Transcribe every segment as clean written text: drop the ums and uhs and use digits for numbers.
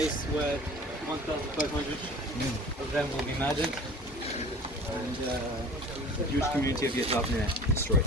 place where 1,500 of them will be murdered, and the Jewish community of Jedwabne destroyed.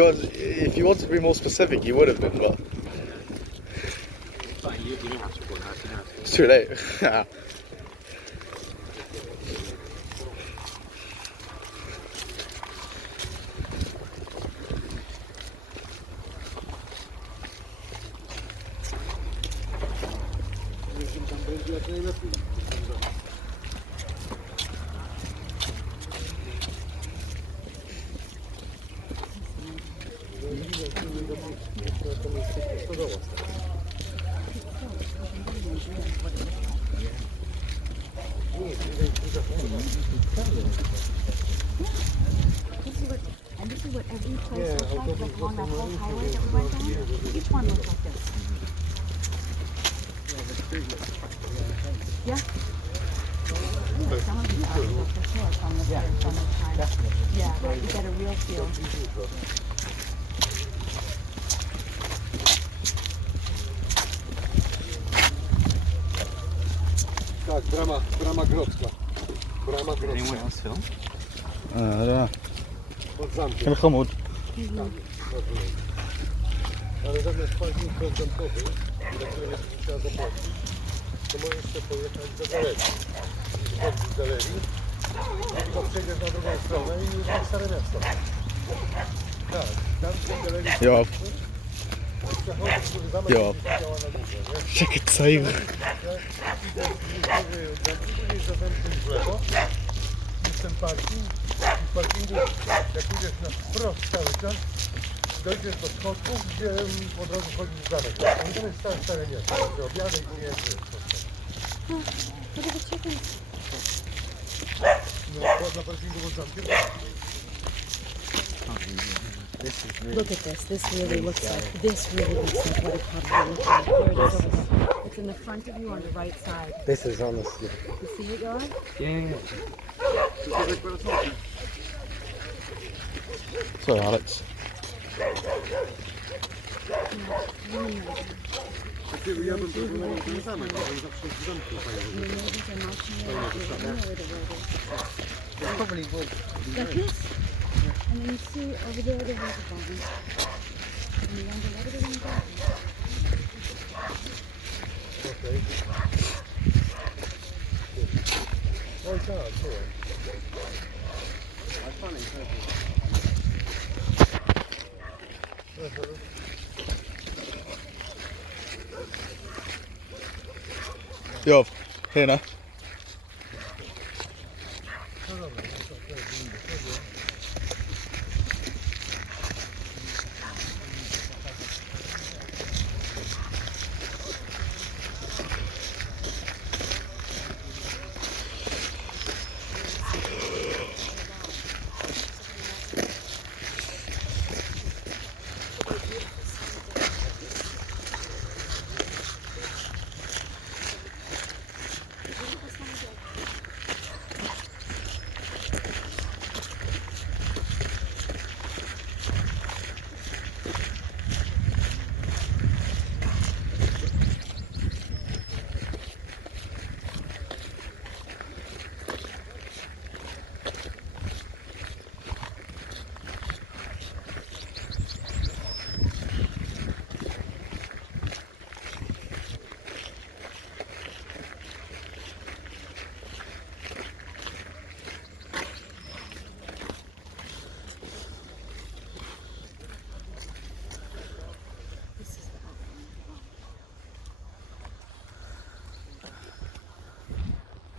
If you wanted to be more specific, you would have been, but Fine, you don't have to go now. You don't have to. it's too late. This is what every place looks like along that whole highway that we went down. Each one looks like this. Yeah. Some of these are for sure from the time. Yeah, you get a real feel. Tak, brama grodzka. Brama Anyone grodzka. else film? I don't know. Pod zamkiem. Can I come on? Ale zamiast parking zamkowy, na którym trzeba zapłacić, to możesz jeszcze pojechać do galerii. Wchodzisz do galerii i to przejdziesz na drugą stronę i już masz Stare Miasto. Tak, tam w tej galerii Ja, przechodzisz, który zamek Ja. działa na górze, nie? check it save. Później za zamkiem w lewo, jest ten parking. I w parkingu, jak idziesz na wprost cały czas, dojdziesz do schodków, gdzie po drodze wchodzisz w zamek. I tam jest Stare Miasto, że obiadek nie jest. Look at the chickens. No, na parkingu pod zamkiem. Look at this. This really looks like what it probably looks like. There it is over there. It's in the front of you on the right side. This is honestly. You see it, Johan? Yeah. Sorry, Alex. Ja bym proponował ten zamek, bo on zawsze w zamku fajnie. Probably would. Like this. And then you see over there the water fountain. And you wonder what are they going to do? Okej. Oj tak, byłem. Yo, here now.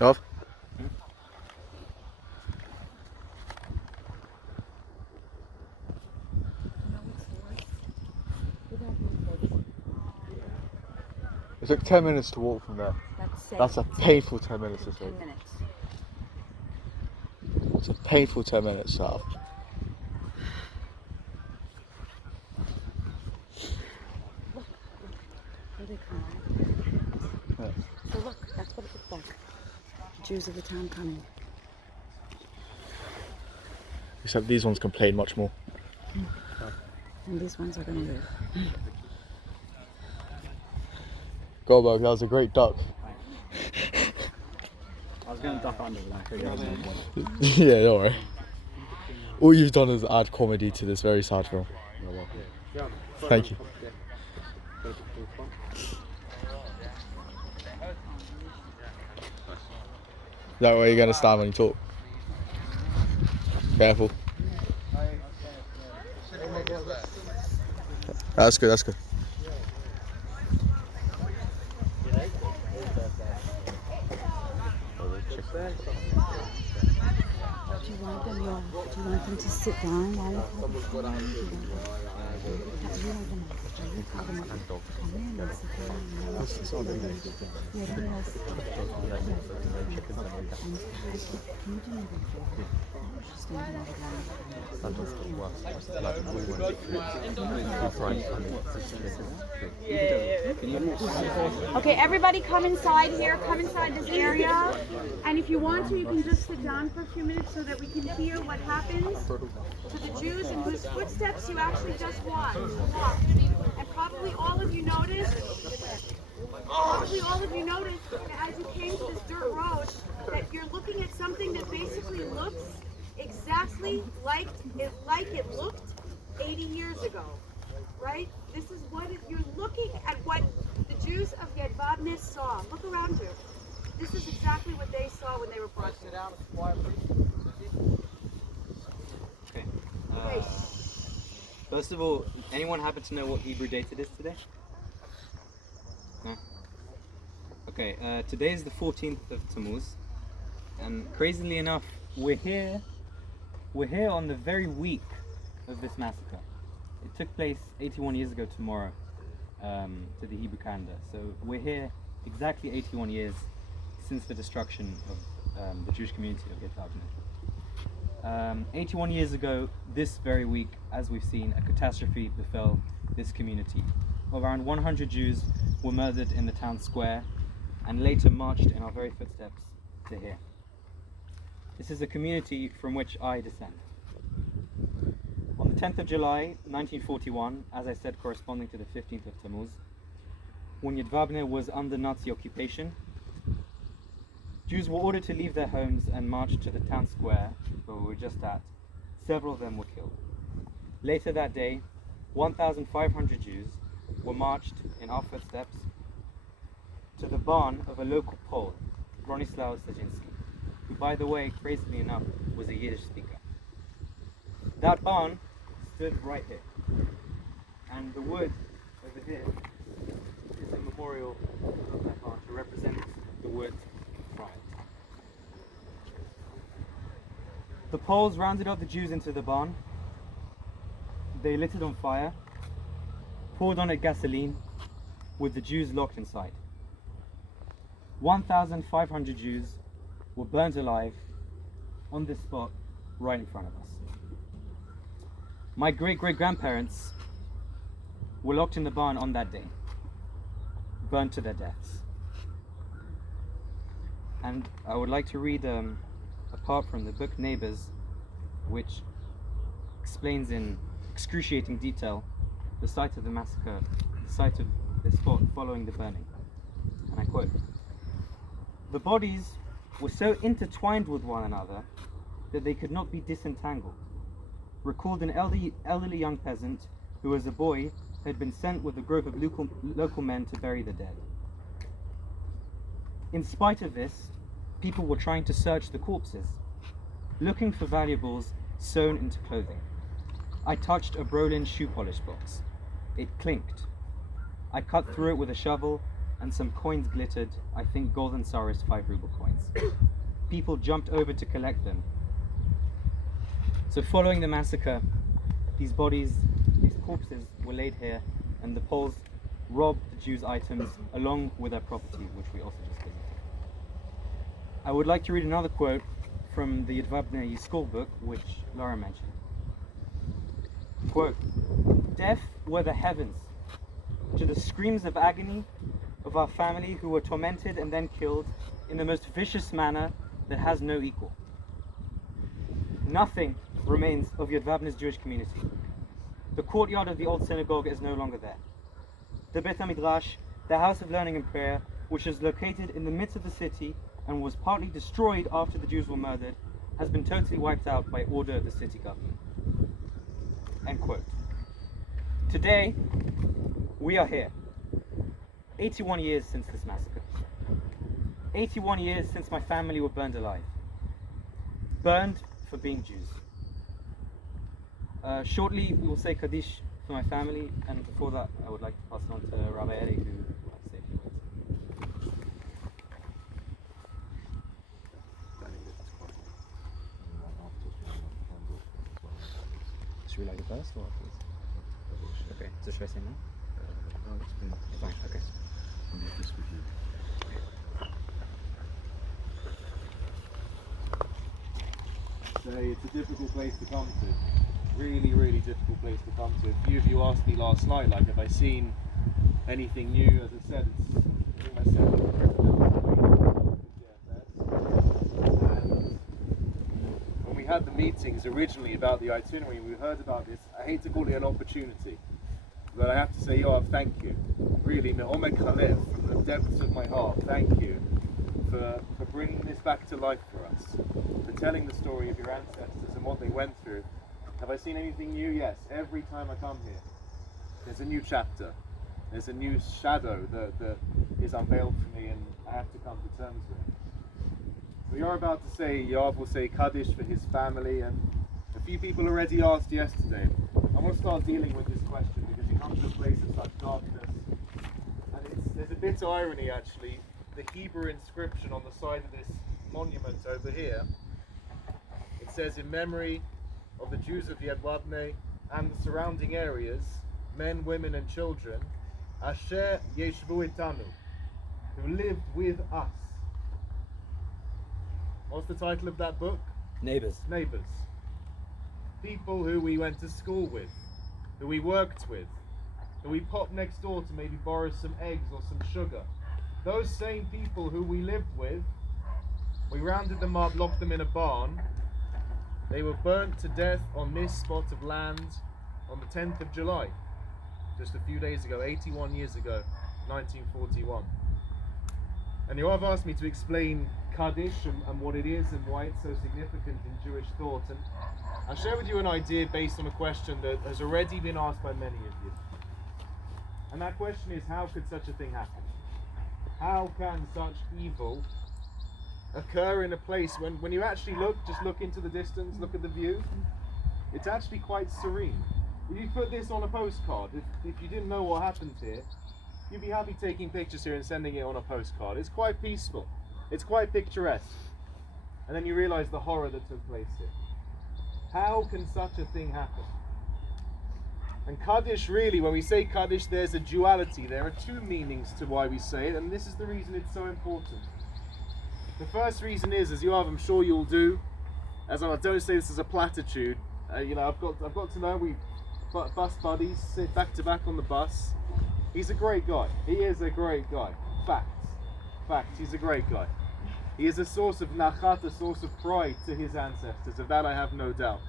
Yo. It took 10 minutes to walk from there. That's a painful 10 minutes to 10 take. minutes. It's a painful 10 minutes, Sal. Here they come. Yeah. So look, that's what it looks like. The Jews of the town coming. Except these ones complain much more. And these ones are going to live. Goldberg, that was a great duck. I was going to duck under, but I figured I was going to. Yeah, don't worry. All you've done is add comedy to this very sad film. Thank you. Is that where you're going to stand when you talk? Careful. That's good, that's good. Do you want them to sit down while you talk? You want them to Okay, everybody come inside here, come inside this area. And if you want to, you can just sit down for a few minutes so that we can hear what happens to the Jews in whose footsteps you actually just walked. And probably all of you noticed, as you came to this dirt road, that you're looking at something that basically looks exactly like it looked 80 years ago, right? This is what you're looking at, what the Jews of Jedwabne saw. Look around you. This is exactly what they saw when they were brought here. Okay. First of all, anyone happen to know what Hebrew date it is today? No? Okay, today is the 14th of Tammuz, and crazily enough, we're here on the very week of this massacre. It took place 81 years ago tomorrow, to the Hebrew calendar. So we're here exactly 81 years since the destruction of the Jewish community of Jedwabne. 81 years ago, this very week, as we've seen, a catastrophe befell this community. Around 100 Jews were murdered in the town square and later marched in our very footsteps to here. This is a community from which I descend. On the 10th of July, 1941, as I said, corresponding to the 15th of Tammuz, when Jedwabne was under Nazi occupation, Jews were ordered to leave their homes and march to the town square where we were just at. Several of them were killed. Later that day, 1,500 Jews were marched in our footsteps to the barn of a local Pole, Bronislaw Sajinsky, who, by the way, crazily enough, was a Yiddish speaker. That barn stood right here, and the wood over here is a memorial of that barn to represent the wood from it. The Poles rounded up the Jews into the barn. They lit it on fire, poured on it gasoline, with the Jews locked inside. 1,500 Jews were burnt alive on this spot right in front of us. My great-great-grandparents were locked in the barn on that day, burnt to their deaths. And I would like to read a part from the book Neighbors, which explains in excruciating detail the site of the massacre, the site of the spot following the burning. And I quote, "The bodies were so intertwined with one another that they could not be disentangled," recalled an elderly young peasant who, as a boy, had been sent with a group of local men to bury the dead. In spite of this, people were trying to search the corpses, looking for valuables sewn into clothing. I touched a Brolin shoe polish box. It clinked. I cut through it with a shovel, and some coins glittered, I think golden Saris 5 ruble coins. People jumped over to collect them. So following the massacre, these corpses were laid here, and the Poles robbed the Jews' items along with their property, which we also just visited. I would like to read another quote from the Jedwabne school book, which Laura mentioned. Quote, "Deaf were the heavens to the screams of agony of our family who were tormented and then killed in the most vicious manner that has no equal. Nothing remains of Jedwabne's Jewish community. The courtyard of the old synagogue is no longer there. The Beit HaMidrash, the house of learning and prayer, which is located in the midst of the city and was partly destroyed after the Jews were murdered, has been totally wiped out by order of the city government." End quote. Today, we are here. 81 years since this massacre. 81 years since my family were burned alive. Burned for being Jews. Shortly, we will say Kaddish for my family, and before that, I would like to pass it on to Rabbi Eli, who will have to say a few words. Should we like it first or afterwards? Okay, so should I say now? Fine, okay. So it's a difficult place to come to. Really, really difficult place to come to. A few of you asked me last night, like, have I seen anything new? As I said, it's my second trip now. And when we had the meetings originally about the itinerary, we heard about this. I hate to call it an opportunity, but I have to say, Yoav, thank you. Really, me'omek halev, from the depths of my heart, thank you for bringing this back to life for us, for telling the story of your ancestors and what they went through. Have I seen anything new? Yes. Every time I come here, there's a new chapter. There's a new shadow that is unveiled for me, and I have to come to terms with it. So you're about to say, Yoav will say Kaddish for his family, and a few people already asked yesterday. I want to start dealing with this question because it comes to a place of such darkness. And there's a bit of irony, actually. The Hebrew inscription on the side of this monument over here, it says, in memory of the Jews of Jedwabne and the surrounding areas, men, women and children, Asher Yeshvu Itanu, who lived with us. What's the title of that book? Neighbors. Neighbors. People who we went to school with, who we worked with, who we popped next door to maybe borrow some eggs or some sugar. Those same people who we lived with, we rounded them up, locked them in a barn. They were burnt to death on this spot of land on the 10th of July, just a few days ago, 81 years ago, 1941. And Yoav asked me to explain Kaddish and what it is and why it's so significant in Jewish thought. And I'll share with you an idea based on a question that has already been asked by many of you. And that question is, how could such a thing happen? How can such evil occur in a place when you actually just look into the distance, look at the view, it's actually quite serene. If you put this on a postcard, if you didn't know what happened here, you'd be happy taking pictures here and sending it on a postcard. It's quite peaceful. It's quite picturesque. And then you realize the horror that took place here. How can such a thing happen? And Kaddish, really, when we say Kaddish, there's a duality. There are two meanings to why we say it, and this is the reason it's so important. The first reason is, as Yoav, I'm sure you'll do, as I don't say this as a platitude, I've got to know, we bus buddies, sit back to back on the bus. He's a great guy. He is a great guy. Facts. He's a great guy. He is a source of nachat, a source of pride to his ancestors. Of that I have no doubt.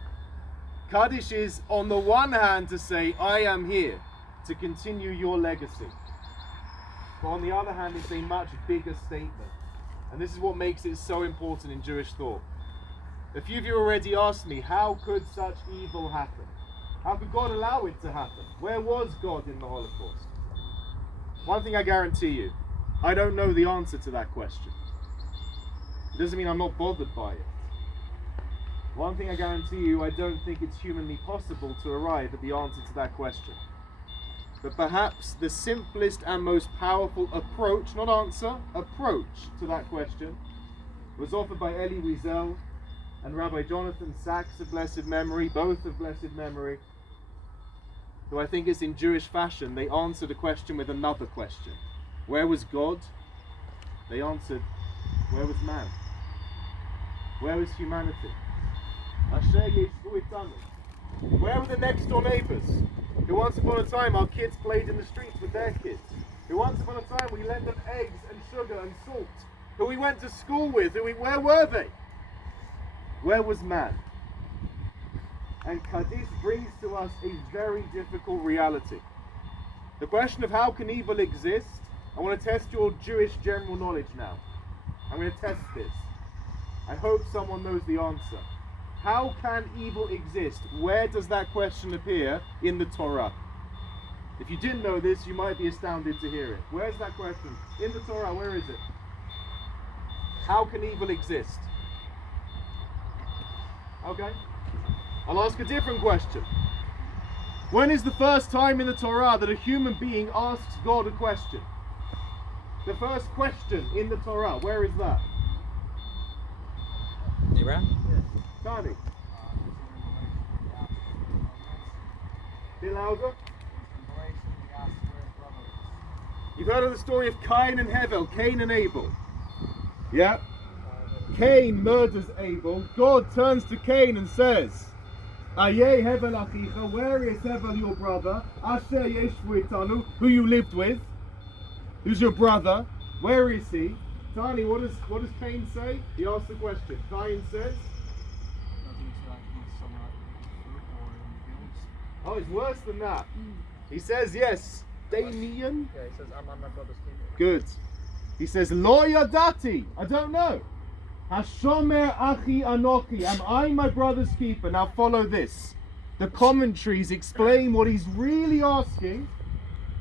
Kaddish is, on the one hand, to say, I am here to continue your legacy. But on the other hand, it's a much bigger statement. And this is what makes it so important in Jewish thought. A few of you already asked me, how could such evil happen? How could God allow it to happen? Where was God in the Holocaust? One thing I guarantee you, I don't know the answer to that question. It doesn't mean I'm not bothered by it. One thing I guarantee you, I don't think it's humanly possible to arrive at the answer to that question. But perhaps the simplest and most powerful approach, not answer, approach to that question was offered by Elie Wiesel and Rabbi Jonathan Sachs of blessed memory, both of blessed memory, who I think is in Jewish fashion. They answered a question with another question. Where was God? They answered, where was man? Where was humanity? Asher Yeshvu Itanu. Where were the next door neighbors? Who once upon a time our kids played in the streets with their kids. Who once upon a time we lent them eggs and sugar and salt. Who we went to school with. Where were they? Where was man? And Kaddish brings to us a very difficult reality. The question of how can evil exist, I want to test your Jewish general knowledge now. I'm going to test this. I hope someone knows the answer. How can evil exist? Where does that question appear in the Torah? If you didn't know this, you might be astounded to hear it. Where's that question? In the Torah, where is it? How can evil exist? Okay. I'll ask a different question. When is the first time in the Torah that a human being asks God a question? The first question in the Torah, where is that? Abraham? Tani. Bit louder. You've heard of the story of Cain and Hevel, Cain and Abel. Yeah? Cain murders Abel. God turns to Cain and says, Aye Hevel achicha, where is Hevel your brother? Asher yeshvu itanu, who you lived with? Who's your brother? Where is he? Tani, what does Cain say? He asks the question. Cain says, oh, it's worse than that. He says, yes, Damien. Yeah, he says, I'm on my brother's keeper. Good. He says, Lo yadati, I don't know. Hashomer achi anoki, am I my brother's keeper? Now follow this. The commentaries explain what he's really asking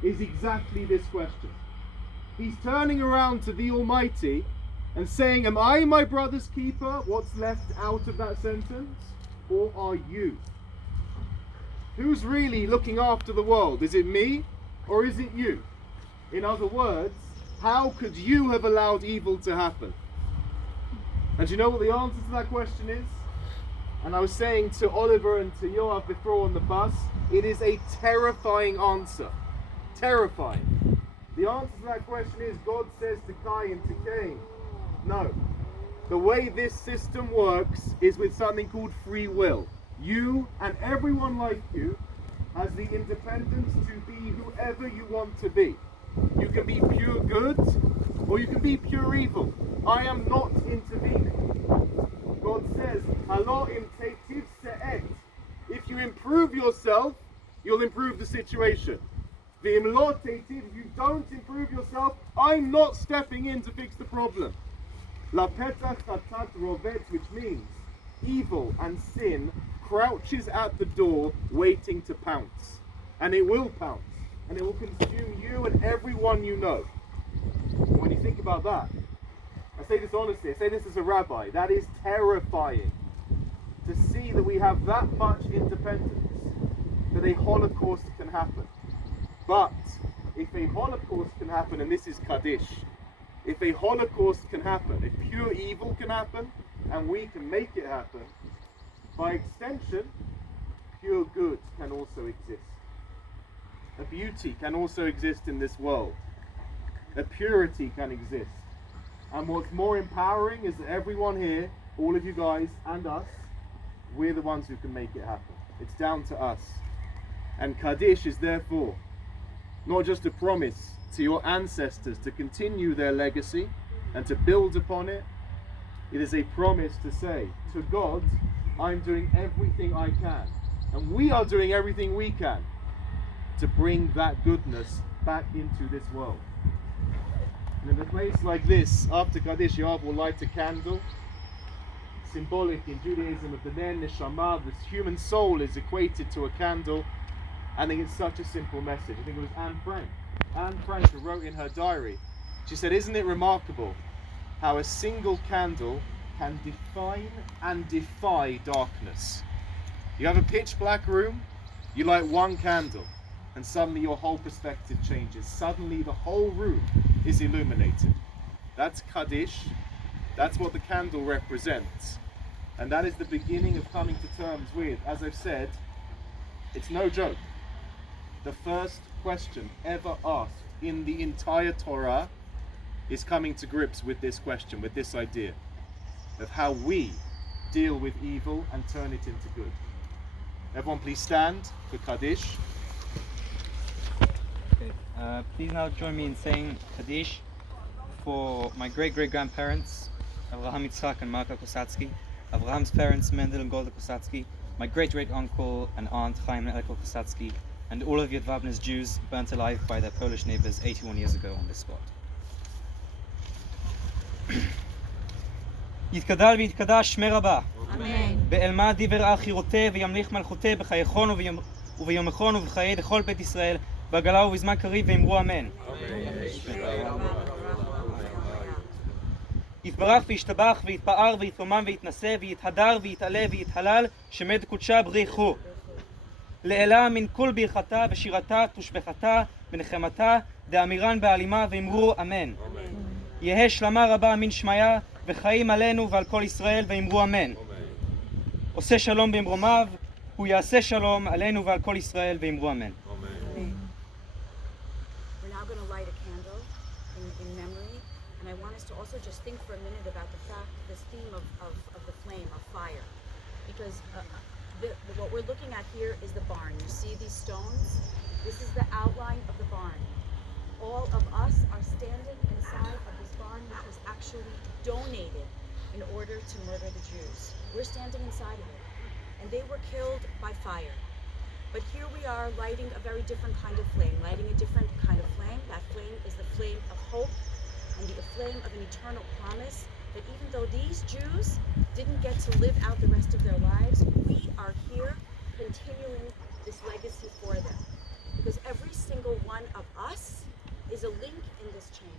is exactly this question. He's turning around to the Almighty and saying, am I my brother's keeper? What's left out of that sentence? Or are you? Who's really looking after the world? Is it me or is it you? In other words, how could you have allowed evil to happen? And do you know what the answer to that question is? And I was saying to Oliver and to Yoav before on the bus, it is a terrifying answer. Terrifying. The answer to that question is, God says to Cain and to Cain, no. The way this system works is with something called free will. You and everyone like you has the independence to be whoever you want to be. You can be pure good or you can be pure evil. I am not intervening. God says, if you improve yourself, you'll improve the situation. If you don't improve yourself, I'm not stepping in to fix the problem. Which means evil and sin crouches at the door waiting to pounce. And it will pounce. And it will consume you and everyone you know. When you think about that, I say this honestly, I say this as a rabbi, that is terrifying. To see that we have that much independence, that a Holocaust can happen. But if a Holocaust can happen, and this is Kaddish, if a Holocaust can happen, if pure evil can happen, and we can make it happen, by extension, pure good can also exist. A beauty can also exist in this world. A purity can exist. And what's more empowering is that everyone here, all of you guys and us, we're the ones who can make it happen. It's down to us. And Kaddish is therefore not just a promise to your ancestors to continue their legacy and to build upon it. It is a promise to say to God, I'm doing everything I can. And we are doing everything we can to bring that goodness back into this world. And in a place like this, after Kaddish, Yoav will light a candle, symbolic in Judaism of the Ner Neshama. This human soul is equated to a candle. I think it's such a simple message. I think it was Anne Frank who wrote in her diary. She said, isn't it remarkable how a single candle can define and defy darkness? You have a pitch black room, you light one candle, and suddenly your whole perspective changes. Suddenly the whole room is illuminated. That's Kaddish. That's what the candle represents. And that is the beginning of coming to terms with, as I've said, it's no joke. The first question ever asked in the entire Torah is coming to grips with this question, with this idea of how we deal with evil and turn it into good. Everyone please stand for Kaddish. Okay, please now join me in saying Kaddish for my great-great-grandparents, Avraham, Yitzhak, and Marka Kosatsky, Avraham's parents, Mendel and Golda Kosatsky, my great-great-uncle and aunt, Chaim and Elko Kosatsky, and all of Jedwabne's Jews burnt alive by their Polish neighbors 81 years ago on this spot. יתגדל ויתקדש שמי רבה. אמן. באלמד דיבר על חירותה וימליך מלכותה בחייכון וביומכון ובחיי לכל בית ישראל, בעגלה ובזמן קריב ואמרו אמן. יתברך וישתבח ויתפאר ויתרומם ויתנשא ויתהדר ויתעלה ויתהלל שמד קודשה בריחו. לעילה מן כל ברכתה ושירתה תושבחתה ונחמתה דאמירן בעלימה ואמרו אמן. יהא שלמה רבה מן שמיה וחיים עלינו ועל כל ישראל ואמרו אמן. עושה שלום במרומיו, הוא יעשה שלום עלינו ועל כל ישראל ואמרו אמן. We're now going to light a candle. to also just think for a minute about the fact, this theme of the flame, of fire. Because what we're looking at here is the barn. You see these stones? This is the outline of the barn. All of us are standing inside of this barn, which was actually donated in order to murder the Jews. We're standing inside of it. And they were killed by fire. But here we are lighting a very different kind of flame, lighting a different kind of flame. That flame is the flame of hope and the flame of an eternal promise that even though these Jews didn't get to live out the rest of their lives, we are here continuing this legacy for them. Because every single one of us is a link in this chain.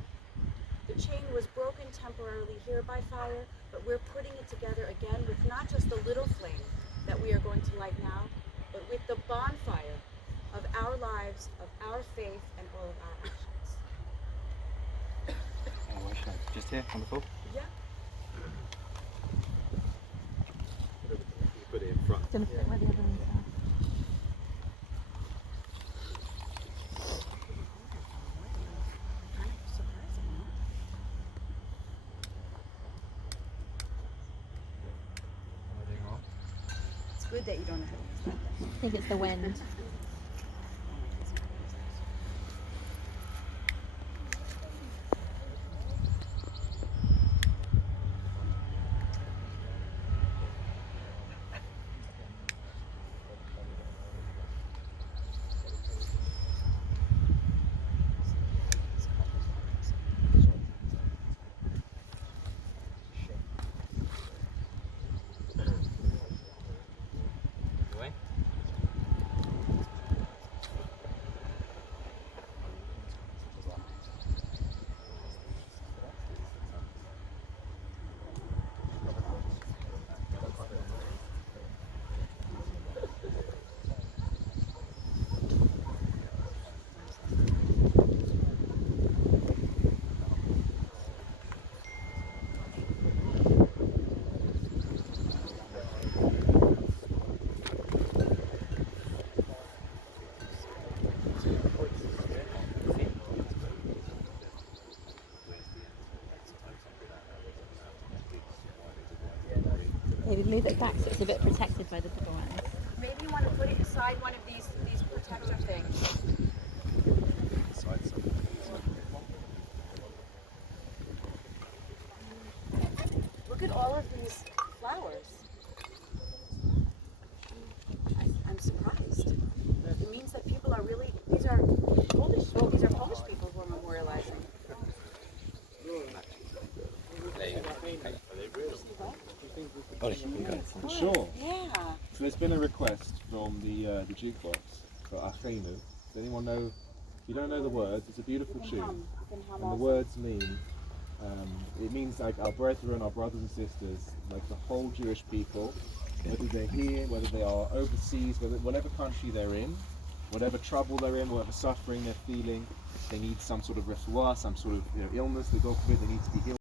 The chain was broken temporarily here by fire, but we're putting it together again with not just the little flame that we are going to light now, but with the bonfire of our lives, of our faith, and all of our actions. Just here on the floor? Yeah. Put it in front. Gonna fit where the other ones are. Kind of surprising, no? It's good that you don't have to use that thing. I think it's the wind. Away. Maybe move it back so it's a bit protected by the double ones. Maybe you want to put it inside one of these protector things. Look at all of these flowers. I'm surprised. It means that people are really, these are Polish people who are memorializing. Sure. Yeah. So there's been a request from the jukebox for Achenu. Does anyone know? If you don't know the words, it's a beautiful You can tune. hum. You can hum And the also. words mean, it means like our brethren, our brothers and sisters, like the whole Jewish people, whether they're here, whether they are overseas, whatever country they're in, whatever trouble they're in, whatever suffering they're feeling, they need some sort of refuah, some sort of illness, they go for it, they need to be healed.